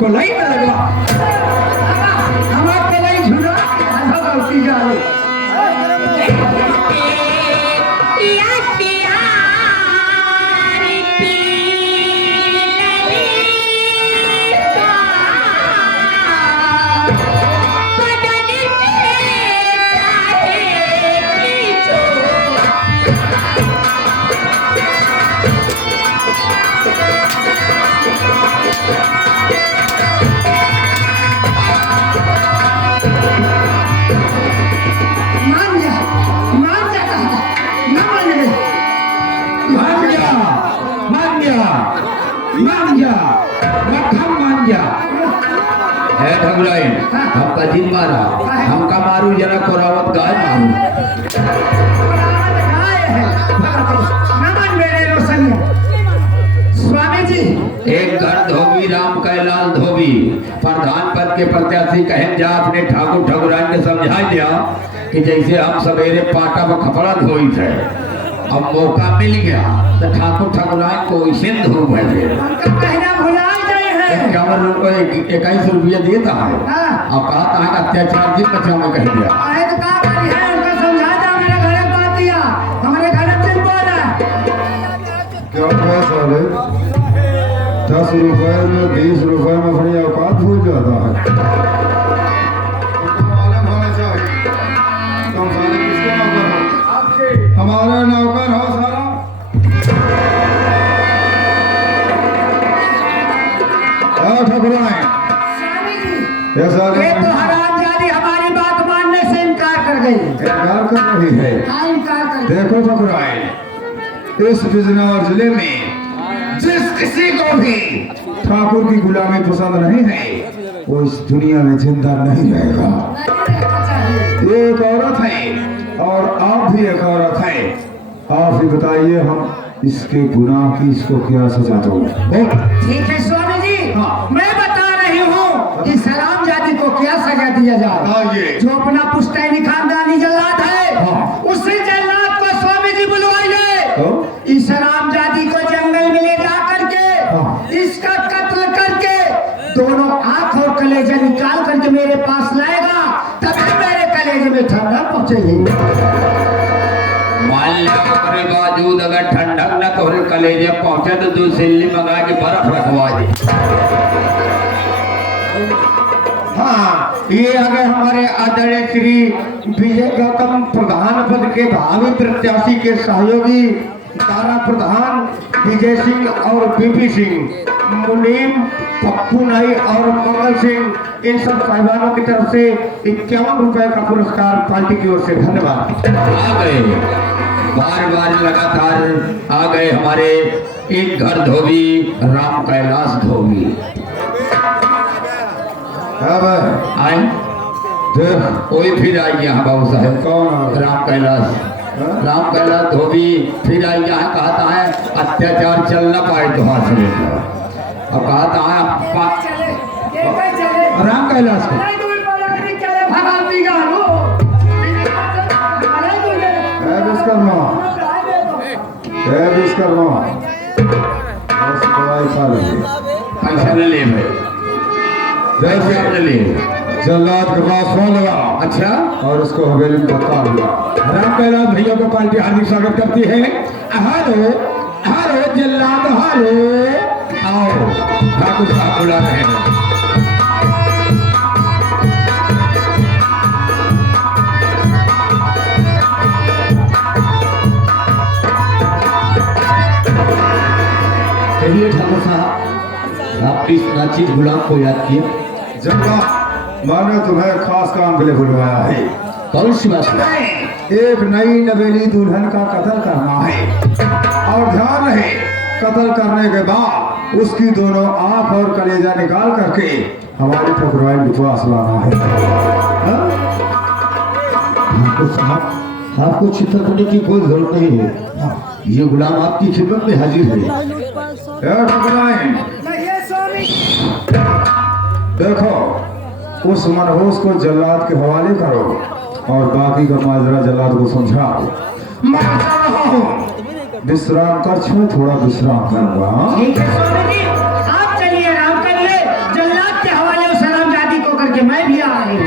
Coli में लगा हमारे कोलाई झुरा आधा गलती जाए हमका दिन मारा हमका मारू जरा कोरावत गाय मारू स्वामी जी एक घर धोबी राम कैलाश धोबी प्रधान पद के प्रत्याशी कहें जा अपने ठाकुर ठकुरान के समझा दिया कि जैसे हम सवेरे पाटा में खपड़ा धोई थे अब मौका मिल गया तो ठाकुर ठकुरान को इसे धो बैठे 21 रुपया देता है अब कहा है अत्याचार जिस बच्चा में कह दिया क्या साले 10 रुपए में 20 रुपए में बड़ी औकात हो जाता है तुम साले किसके नौकर हो हमारा नौकर हो सारा ये तो हरामजादी हमारी बात मानने से इनकार कर गई। इनकार कर रही है। इनकार कर। देखो ठकुराइन इस बिजनौर जिले में जिस किसी को भी ठाकुर की गुलामी पसंद नहीं है वो इस दुनिया में जिंदा नहीं रहेगा। ये एक औरत है और आप भी एक औरत है। आप ही बताइए हम इसके गुनाह की इसको क्या सजा दो। ठीक है स्वामी जी मैं बता रही हूँ कि सलाम जाति को क्या सजा दिया जाए। जो अपना पुश्तैनी खानदानी जल्लाद है उसी जल्लाद को स्वामी जी बुलवाइए। इस सलाम जाति को जंगल में ले जा करके इसका कत्ल करके दोनों आंख और कलेजा निकाल करके मेरे पास लाएगा तभी मेरे कलेजे में ठंडा पहुंचेगी। बावजूद अगर ठंडक न तो कलेजे पहुंचे तो 2 सिल्ली मंगा के बर्फ रखवा दे। हाँ ये अगर हमारे आदरणीय श्री विजय गौतम प्रधान पद के भावी प्रत्याशी के सहयोगी तारा प्रधान विजय सिंह और बीपी सिंह मुनीम पप्पू नाई और मंगल सिंह इन सब साहिबानों की तरफ से 51 रुपए का पुरस्कार पार्टी की ओर से धन्यवाद। आ गए बार लगातार आ गए हमारे एक घर धोबी राम कैलाश धोबी आए कोई फिर आई यहाँ बाबू साहब कौन राम कैलाश राम कैलाश धोबी फिर आई यहाँ कहता है अत्याचार चल न पाए तुम्हारे से लेकर और कहता है चले ये भाई चले राम कैलाश को नहीं दूर पर नहीं चले भगाती गालो अरे दूर है विश्वकर्मा, है विश्वकर्मा, बस दवाई खा लीजिए। पैसा न ले भाई, पैसा न ले। जल्लाद के पास फोन लगा। अच्छा, और उसको हवेली में धक्का दिया। राम कैलाश भैया को पार्टी हार्दिक स्वागत करती है। हेलो हेलो जल्लाद, हेलो आओ। ठाकुर साहब बुला रहे हैं। कहिए ठाकुर साहब, आप इस नाचित गुलाम को याद किया? जल्लाद, मैंने तुम्हें खास काम के लिए बुलवाया है। कौन सी बात है? एक नई नवेली दुल्हन का कत्ल करना है और ध्यान रहे, कत्ल करने के बाद उसकी दोनों आंख और कलेजा निकाल करके हमारे ठकुराइन के पास लाना है। हाँ? ठाकुर साहब, आपको चिंता करने की कोई जरूरत नहीं है, ये गुलाम आपकी खिदमत में हाजिर है। ए ठकुराइन, ये स्वामी देखो उस मनहूस को जल्लाद के हवाले करो और बाकी का माजरा जल्लाद को समझाओ। मैं जा रहा हूं, विश्राम कर छो, थोड़ा विश्राम करूंगा। हाँ? ठीक है स्वामी जी, आप चलिए आराम करिए, जल्लाद के हवाले और सलाम जादी को करके मैं भी आ रही हूँ।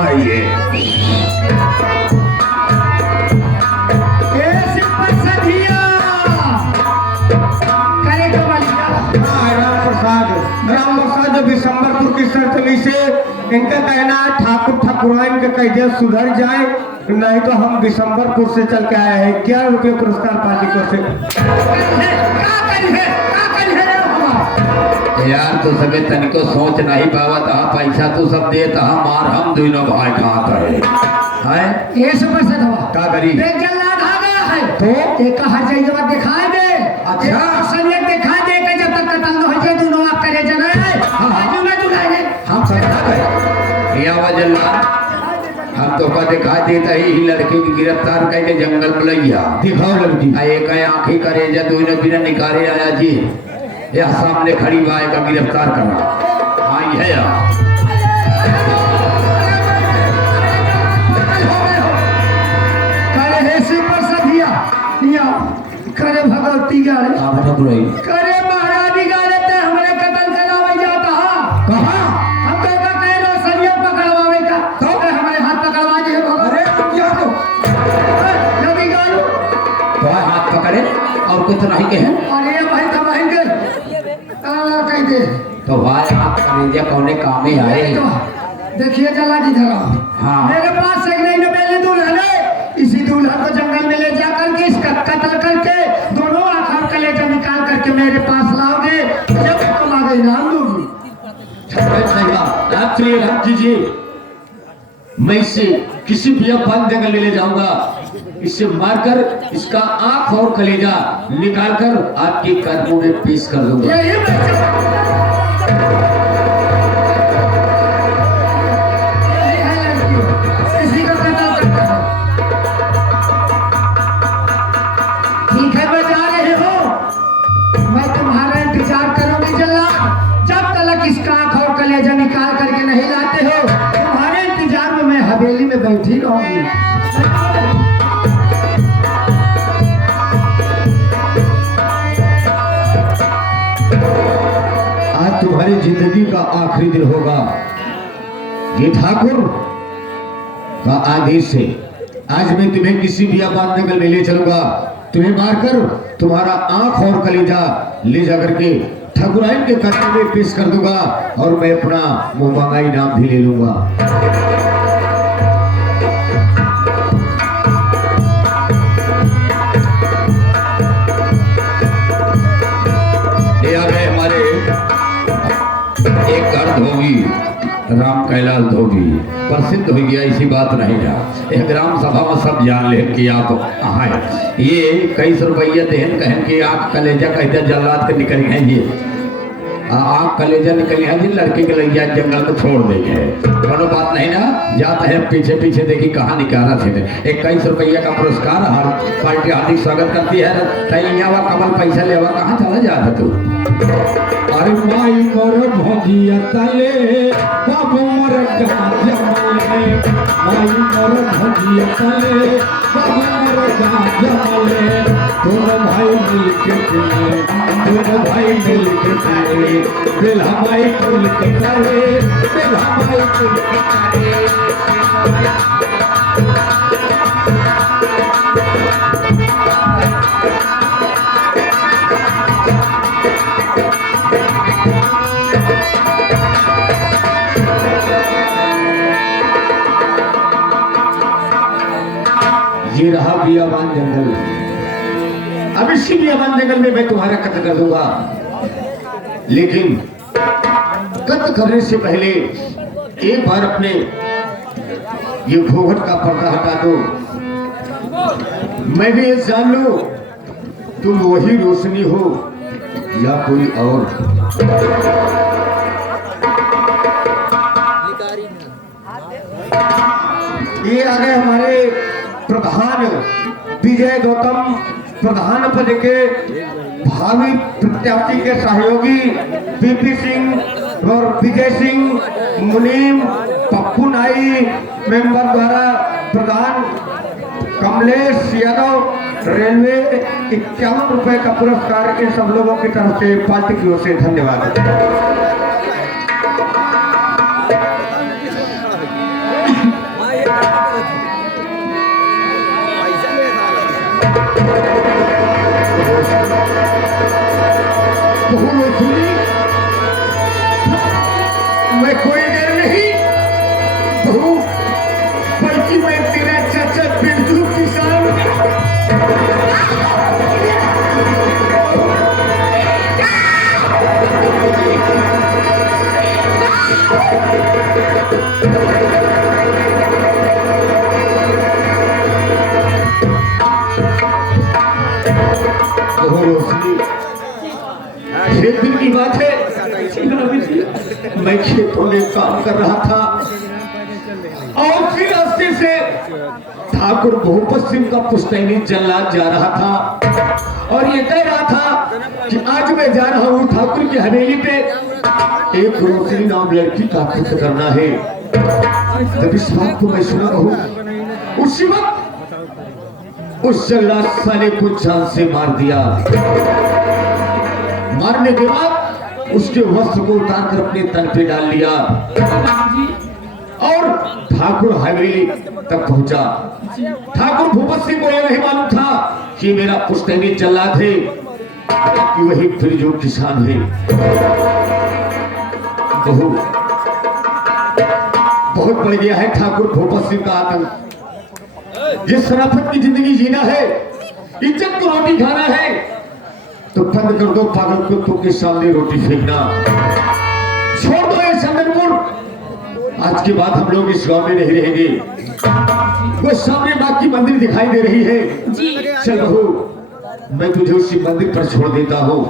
आइए। ये सिंपल सधिया करे तो बलिया राम प्रसाद जो बिशंबरपुर की सरजमी से इनका कहना है ठाकुर ठाकुराइन के कैदे सुधर जाए, नहीं तो हम बिशंबरपुर से चल के आए हैं 11 रुपये पुरस्कार पार्टी को से। यार तो सके तनिको सोच नहीं पावत, पैसा तो सब देता मार हम दोनों भाई खाता है। ये सुपर से दवा क्या करी? देख जल्लाद आ गया है तो एक कहा जाइए बात दिखाई दे। अच्छा। सरियत दिखाई दे कि जब तक कत्ल न हो जाए दोनों आप करे जना है बाजू में जुड़ाए हम सब या वजल्ला हम तो का दिखाई देता ही लड़के की गिरफ्तार करके जंगल में लैया दिखाओ लड़की। एक आंखी करे जा दोनों बिना निकाले आया जी, यह सामने खड़ी बाय का गिरफ्तार करना आई है यार। करे है सुपर सधिया या करे भगवती गाले करे महारानी गाले ते हमरे कत्ल करावे जाता हा कहा हम तो का कह लो सरिया पकड़वावे का तो हमारे हाथ पकड़वा दे भगवान। अरे क्या तो जल्दी गालो तो हाथ पकड़े और कुछ नहीं कहे अरे भाई तो बहन कह दे तो भाई आप करेजा कौने काम में आए? देखिए जला जी धरा हाँ। मेरे पास एक नई नवेली दुल्हन है, इसी दुल्हन को जंगल में ले जा करके इसका कत्ल करके दोनों आंख और कलेजा निकाल करके मेरे पास लाओगे, जब तुम आगे इनाम दूंगी। आप चलिए राम जी, मैं इसे किसी भी बंद जंगल में ले जाऊंगा, इसे मारकर इसका आंख और कलेजा निकालकर आपके कदमों में पेश कर दूंगा। यही इसी को कत्ल करना है। ठीक है मैं जा रही हूँ, मैं तुम्हारा इंतजार करूंगी जल्लाद, जब तक इसका आंख और कलेजा निकाल करके नहीं लाते हो तुम्हारे इंतजार में मैं हवेली में बैठी रहूंगी। आज तुम्हारी जिंदगी का आखिरी दिन होगा, ये ठाकुर का आदेश से आज मैं तुम्हें किसी भी आबाद जंगल में ले चलूंगा, तुम्हें मारकर तुम्हारा आंख और कलेजा ले जाकर के ठाकुराइन के कदम में पेश कर दूंगा और मैं अपना मुंह मांगा इनाम भी ले लूंगा। ये आ गए हमारे एक घर धोबी, राम कैलाश धोबी प्रसिद्ध हो गया, इसी बात नहीं रहा। एक ग्राम सभा में सब जान ले कि आप आए, ये कई सौ रुपये देहन कहन के आंख कलेजा कहते जल्लाद के निकल गए ये आग कलेजा निकली है जी, लड़के के लैया जंगल में छोड़ देंगे, कोनो बात नहीं ना। जाता है पीछे पीछे देखी कहाँ निकाला थे। 21 रुपया का पुरस्कार, हर पार्टी हार्दिक स्वागत करती है। तैयार कमल पैसा लेवा कहाँ चला जाता तू? अरे माई मोर भोजिया तले बाबू मोर गाजा मले, माई मोर भोजिया तले बाबू मोर गाजा मले, दोनों भाई मिलके पिए, दोनों भाई मिलके पिए, दिल हमारी खुल के करे, दिल हमारी खुल के करे। ये रहा बियाबान जंगल। अब इसी बियाबान जंगल में मैं तुम्हारा कत्ल कर दूंगा, लेकिन कत्ल करने से पहले एक बार अपने ये घूंघट का पर्दा हटा दो। मैं भी ये जान लूं तुम वही रोशनी हो या कोई और। ये आ गए हमारे प्रधान विजय गौतम, प्रधान पद के भावी प्रत्याशी के सहयोगी बीपी सिंह और विजय सिंह, मुनीम, पप्पू नाई, मेंबर द्वारा प्रधान कमलेश यादव, रेलवे 51 रुपए का पुरस्कार इन सब लोगों की तरफ से पार्टी की ओर से धन्यवाद। मैं कोई देर नहीं बहू, बल्कि मैं तेरा चाचा बिरजू किसान। एक दिन की बात है, मैं खेतों में काम कर रहा था और फिर रास्ते से ठाकुर भूपत सिंह का पुश्तैनी जल्लाद जा रहा था और ये कह रहा था कि आज मैं जा रहा हूँ ठाकुर की हवेली पे एक रोशनी नाम लड़की का कत्ल करना है। जब इस बात को मैं सुना हूँ, उसी वक्त उस जल्लाद साले को जान से मार दिया। मारने के बाद उसके वस्त्र को उतारकर अपने तन पे डाल लिया और ठाकुर हवेली तक पहुंचा। ठाकुर भूपत सिंह को यह नहीं मालूम था कि मेरा पुश्तैनी जल्लाद है, कि वही बिरजू किसान है। बहुत बढ़ गया है ठाकुर भूपत सिंह का आतंक। ये शराफत की जिंदगी जीना है, इज्जत को रोटी खाना है, तो बंद कर दो पागल कुत्तों के सामने रोटी फेंकना। छोड़ दो ये चंदनपुर। आज के बाद हम लोग इस गांव में नहीं रहेंगे। वो सामने माँ की मंदिर दिखाई दे रही है, चल बहू, मैं तुझे उसी मंदिर पर छोड़ देता हूँ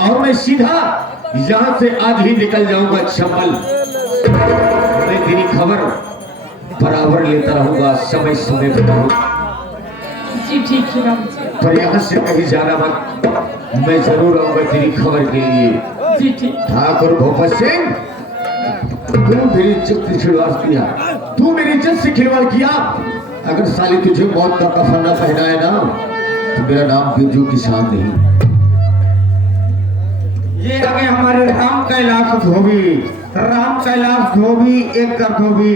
और मैं सीधा यहाँ से आज ही निकल जाऊंगा चंबल। मैं तेरी खबर बराबर लेता रहूंगा, समय समय पर। पर यहाँ से कहीं जाना मत, मैं जरूर आऊंगा तेरी खबर के लिए। ठाकुर भूपत सिंह, तू मेरी इज्जत से खिलवाड़ किया, तू मेरी इज्जत से खिलवाड़ किया। अगर साली तुझे मौत का कफन न पहनाए ना, तो मेरा नाम बिरजू किसान नहीं। ये आगे हमारे राम कैलाश धोबी, राम कैलाश धोबी, एक कर धोबी,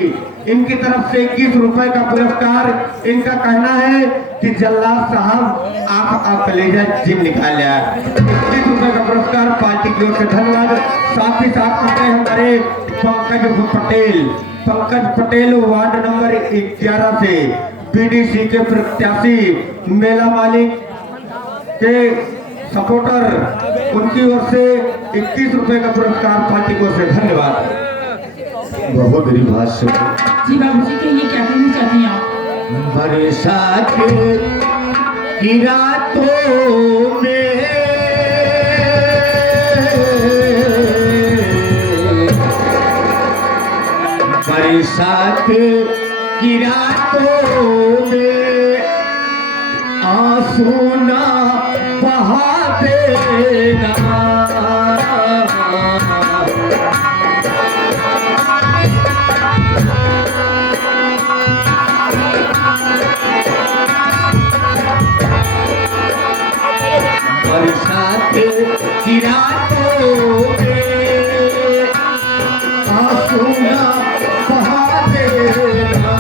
इनकी तरफ से 21 रुपए का पुरस्कार। इनका कहना है कि जल्लाद साहब आप कलेजा जिम निकाल लिया। 21 रुपए का पुरस्कार पार्टी की ओर से धन्यवाद। साथ ही साथ हमारे पंकज पटेल वार्ड नंबर 11 से बीडीसी के प्रत्याशी, मेला मालिक के सपोर्टर, उनकी ओर से 21 रुपए का पुरस्कार पार्टी की ओर से धन्यवाद। बहुत मेरी बात सुनो जी बाबूजी, कहिए क्या कहना चाहते हैं आप? बरसात की रातों में बरसात की रातों में आंसू ना बहा देना। बरसात की रातों में आंसू ना बहा देना।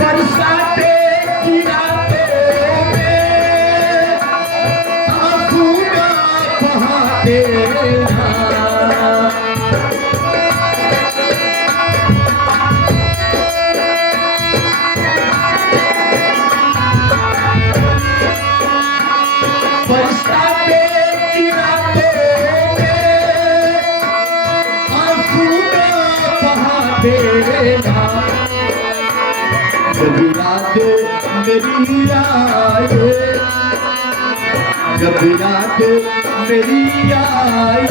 बरसात की रातों में आंसू ना बहा देना। बरसात की रातों में आंसू ना बहा देना। जब रात मेरी आए, जब रात मेरी आए,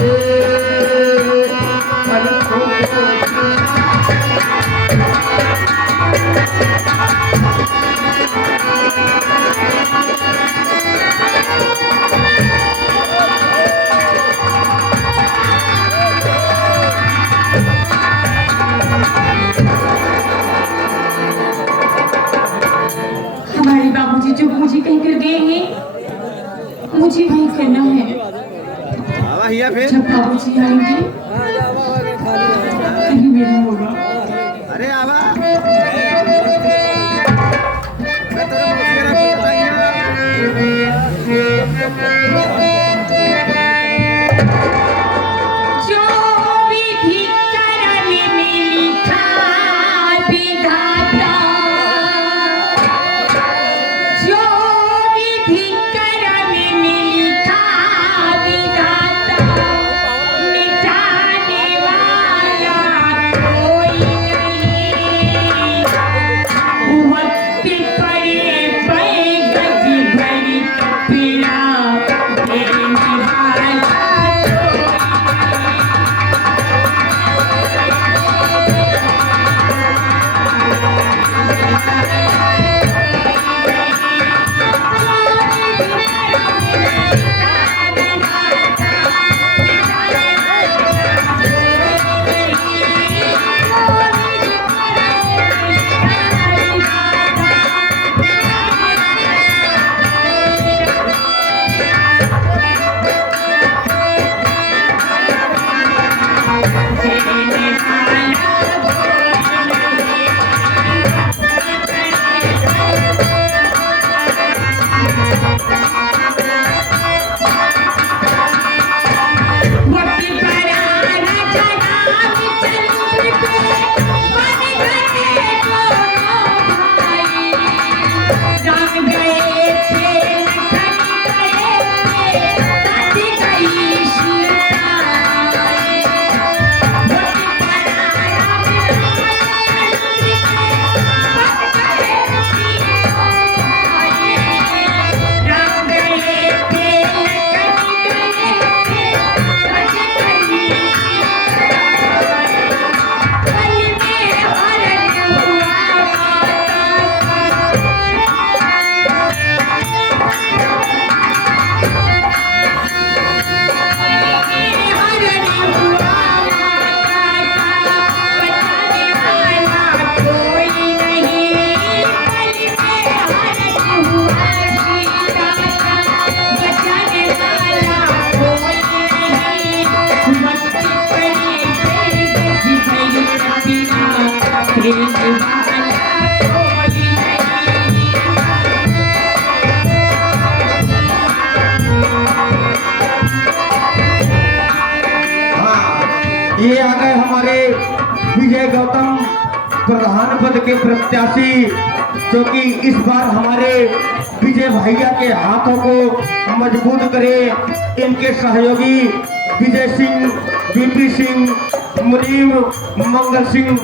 हमारे बाबूजी जो मुझे कहीं कर गए हैं, मुझे वही करना है। जब बाबूजी आएंगे कहीं मेरा होगा। अरे आवा जो विधि करम में लिखा विधाता, जो विधि करम में लिखा विधाता, मिटाने वाला कोई नहीं। वक्त पड़े गज भरी कपिला देने वाला ये आ गए हमारे विजय गौतम प्रधान पद के प्रत्याशी, जो कि इस बार हमारे विजय भैया के हाथों को मजबूत करे। इनके सहयोगी विजय सिंह, बीपी सिंह, मुनीम, मंगल सिंह